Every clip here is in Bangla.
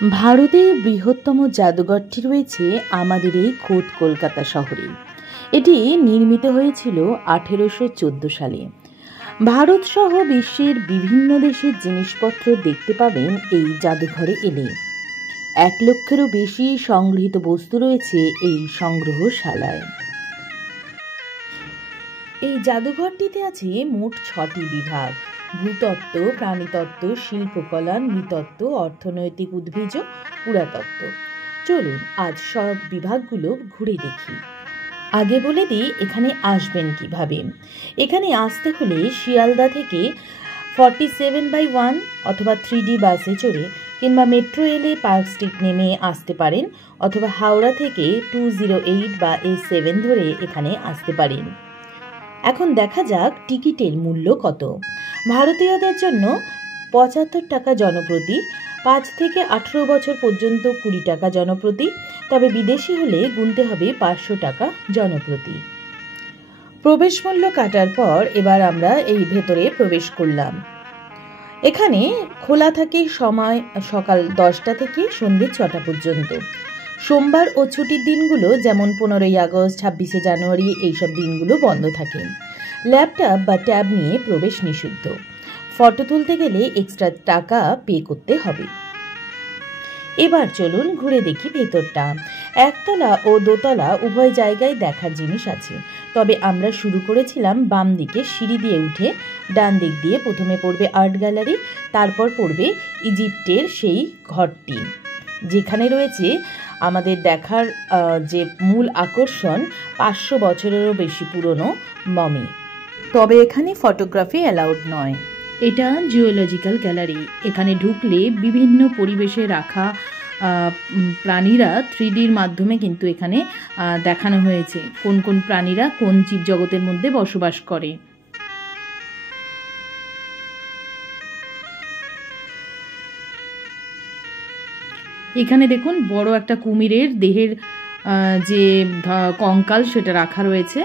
ভারতের বৃহত্তম জাদুঘরটি রয়েছে আমাদের এই খোদ কলকাতা শহরে। এটি নির্মিত হয়েছিল 1814 সালে। ভারত সহ বিশ্বের বিভিন্ন দেশের জিনিসপত্র দেখতে পাবেন এই জাদুঘরে এলে। 1 লক্ষেরও বেশি সংগৃহীত বস্তু রয়েছে এই সংগ্রহশালায়। এই জাদুঘরটিতে আছে মোট 6টি বিভাগ: ভূতত্ত্ব, প্রাণীতত্ত্ব, শিল্পকলা, নৃতত্ত্ব, অর্থনৈতিক উদ্ভিজ, পুরাতত্ত্ব। চলুন আজ সব বিভাগগুলো ঘুরে দেখি। আগে বলে দিই এখানে আসবেন কিভাবে। এখানে আসতে হলে শিয়ালদা থেকে 47/1 অথবা 3D বাসে চড়ে কিংবা মেট্রো এলে পার্ক স্ট্রিট নেমে আসতে পারেন, অথবা হাওড়া থেকে 208 বা A7 ধরে এখানে আসতে পারেন। এখন দেখা যাক টিকিটের মূল্য কত। ভারতীয়দের জন্য 75 টাকা জনপ্রতি, 5 থেকে 18 বছর পর্যন্ত 20 টাকা জনপ্রতি, তবে বিদেশি হলে গুনতে হবে 500 টাকা জনপ্রতি। প্রবেশ মূল্য কাটার পর এবার আমরা এই ভেতরে প্রবেশ করলাম। এখানে খোলা থাকে সময় সকাল 10টা থেকে সন্ধ্যে 6টা পর্যন্ত। সোমবার ও ছুটির দিনগুলো যেমন 15ই আগস্ট, 26শে জানুয়ারি এইসব দিনগুলো বন্ধ থাকে। ল্যাপটপ বা ট্যাব নিয়ে প্রবেশ নিষিদ্ধ। ফটো তুলতে গেলে এক্সট্রা টাকা পে করতে হবে। এবার চলুন ঘুরে দেখি ভেতরটা। একতলা ও দোতলা উভয় জায়গায় দেখার জিনিস আছে, তবে আমরা শুরু করেছিলাম বাম দিকে সিঁড়ি দিয়ে উঠে। ডান দিক দিয়ে প্রথমে পড়বে আর্ট গ্যালারি, তারপর পড়বে ইজিপ্টের সেই ঘরটি, যেখানে রয়েছে আমাদের দেখার যে মূল আকর্ষণ 500 বছরেরও বেশি পুরনো মমি। তবে এখানে ফটোগ্রাফি অ্যালাউড নয়। এটা জিওলজিক্যাল গ্যালারি। এখানে ঢুকলে বিভিন্ন পরিবেশে রাখা প্রাণীরা 3Dর মাধ্যমে কিন্তু এখানে দেখানো হয়েছে কোন কোন প্রাণীরা কোন জীবজগতের মধ্যে বসবাস করে। এখানে দেখুন বড় একটা কুমিরের দেহের যে কঙ্কাল সেটা রাখা রয়েছে।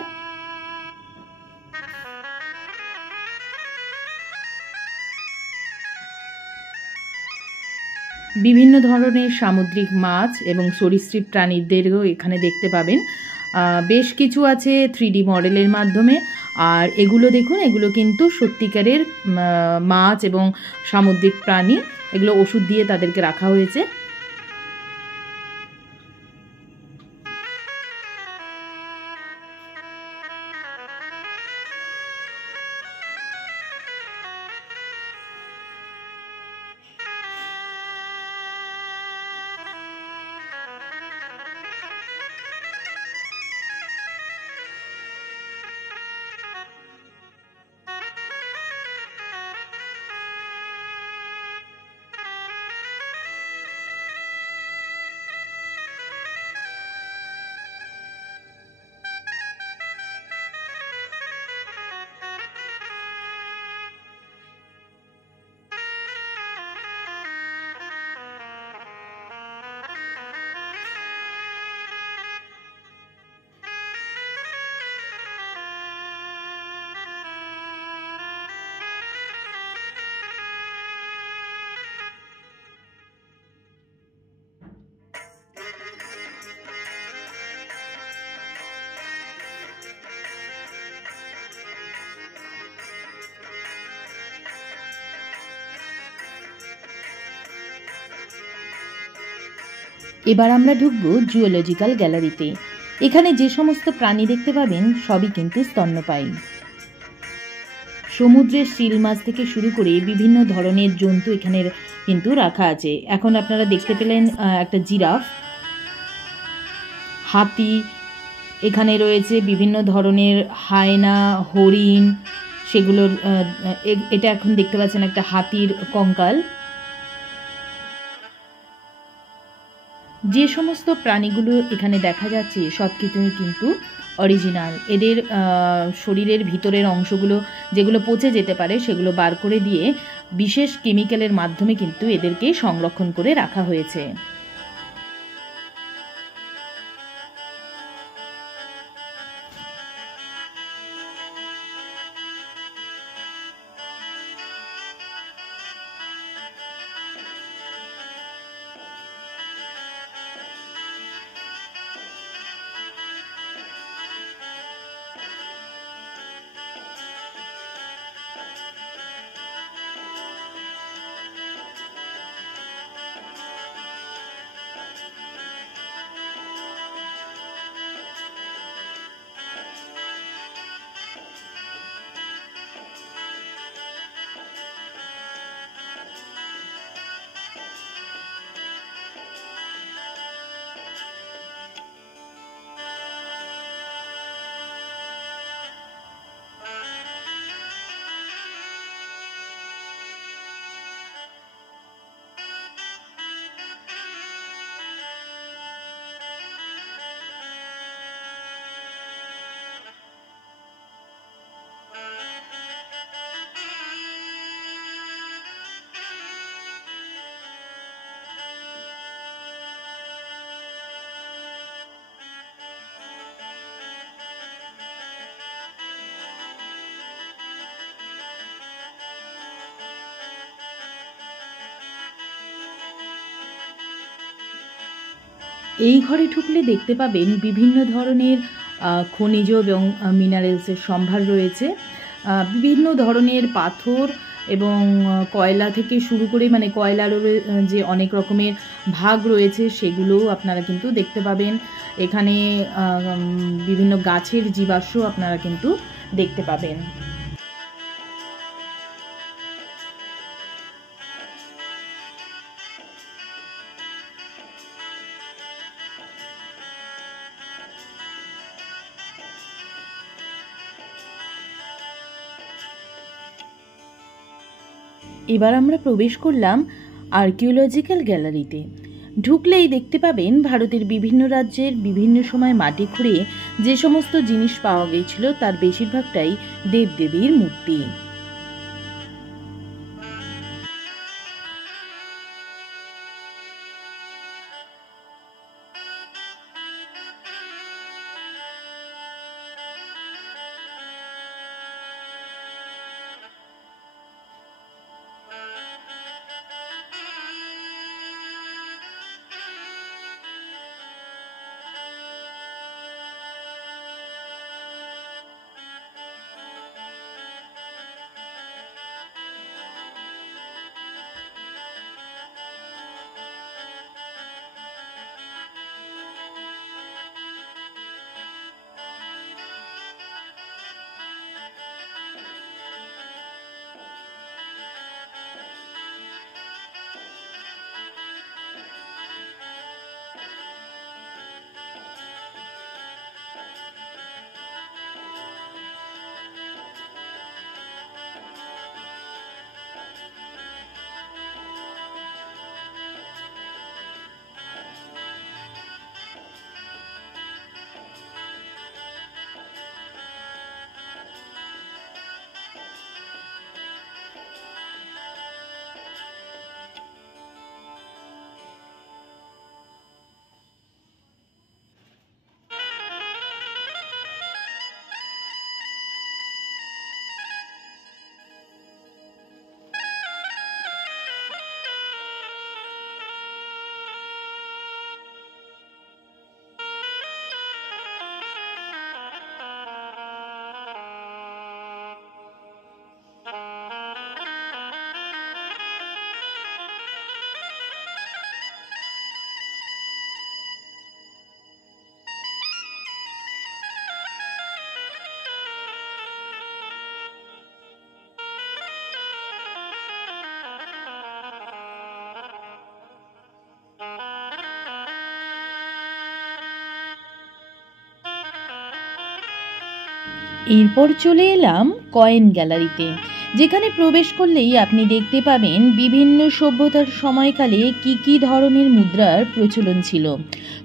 বিভিন্ন ধরনের সামুদ্রিক মাছ এবং সরীসৃপ প্রাণীদেরও এখানে দেখতে পাবেন। বেশ কিছু আছে 3D মডেলের মাধ্যমে। আর এগুলো দেখুন, এগুলো কিন্তু সত্যিকারের মাছ এবং সামুদ্রিক প্রাণী। এগুলো ওষুধ দিয়ে তাদেরকে রাখা হয়েছে। এবার আমরা ঢুকবো জিওলজিক্যাল গ্যালারিতে। এখানে যে সমস্ত প্রাণী দেখতে পাবেন সবই কিন্তু স্তন্যপায়ী। সমুদ্রের শিল মাছ থেকে শুরু করে বিভিন্ন ধরনের জন্তু এখানে কিন্তু রাখা আছে। এখন আপনারা দেখতে পেলেন একটা জিরাফ, হাতি, এখানে রয়েছে বিভিন্ন ধরনের হায়না, হরিণ, সেগুলোর এটা এখন দেখতে পাচ্ছেন একটা হাতির কঙ্কাল। যে সমস্ত প্রাণীগুলো এখানে দেখা যাচ্ছে সব কিছু কিন্তু অরিজিনাল। এদের শরীরের ভিতরের অংশগুলো যেগুলো পচে যেতে পারে সেগুলো বার করে দিয়ে বিশেষ কেমিক্যালের মাধ্যমে কিন্তু এদেরকে সংরক্ষণ করে রাখা হয়েছে। এই ঘরে ঢুকলে দেখতে পাবেন বিভিন্ন ধরনের খনিজ এবং মিনারেলসের সম্ভার রয়েছে। বিভিন্ন ধরনের পাথর এবং কয়লা থেকে শুরু করে মানে কয়লারও যে অনেক রকমের ভাগ রয়েছে সেগুলোও আপনারা কিন্তু দেখতে পাবেন। এখানে বিভিন্ন গাছের জীবাশ্ম আপনারা কিন্তু দেখতে পাবেন। এবার আমরা প্রবেশ করলাম আর্কিওলজিক্যাল গ্যালারিতে। ঢুকলেই দেখতে পাবেন ভারতের বিভিন্ন রাজ্যের বিভিন্ন সময় মাটি খুঁড়ে যে সমস্ত জিনিস পাওয়া গিয়েছিল তার বেশিরভাগটাই দেবদেবীর মূর্তি। এরপর চলে এলাম কয়েন গ্যালারিতে, যেখানে প্রবেশ করলেই আপনি দেখতে পাবেন বিভিন্ন সভ্যতার সময়কালে কি কি ধরনের মুদ্রার প্রচলন ছিল।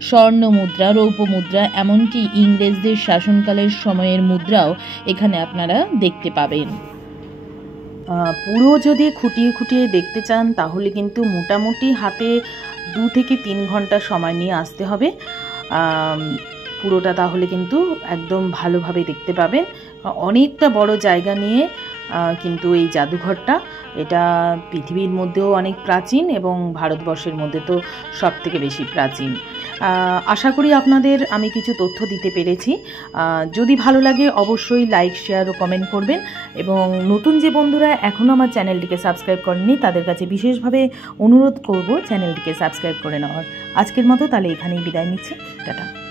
স্বর্ণ মুদ্রা, রৌপ্য মুদ্রা, এমনকি ইংরেজদের শাসনকালের সময়ের মুদ্রাও এখানে আপনারা দেখতে পাবেন। পুরো যদি খুঁটিয়ে খুঁটিয়ে দেখতে চান তাহলে কিন্তু মোটামুটি হাতে 2 থেকে 3 ঘন্টা সময় নিয়ে আসতে হবে। পুরোটা তাহলে কিন্তু একদম ভালোভাবে দেখতে পাবেন। অনেকটা বড় জায়গা নিয়ে কিন্তু এই জাদুঘরটা, এটা পৃথিবীর মধ্যেও অনেক প্রাচীন এবং ভারতবর্ষের মধ্যে তো সব থেকে বেশি প্রাচীন। আশা করি আপনাদের আমি কিছু তথ্য দিতে পেরেছি। যদি ভালো লাগে অবশ্যই লাইক, শেয়ার ও কমেন্ট করবেন, এবং নতুন যে বন্ধুরা এখনও আমার চ্যানেলটিকে সাবস্ক্রাইব করেননি তাদের কাছে বিশেষভাবে অনুরোধ করব চ্যানেলটিকে সাবস্ক্রাইব করে নেওয়ার। আজকের মতো তাহলে এখানেই বিদায় নিচ্ছি। টাটা।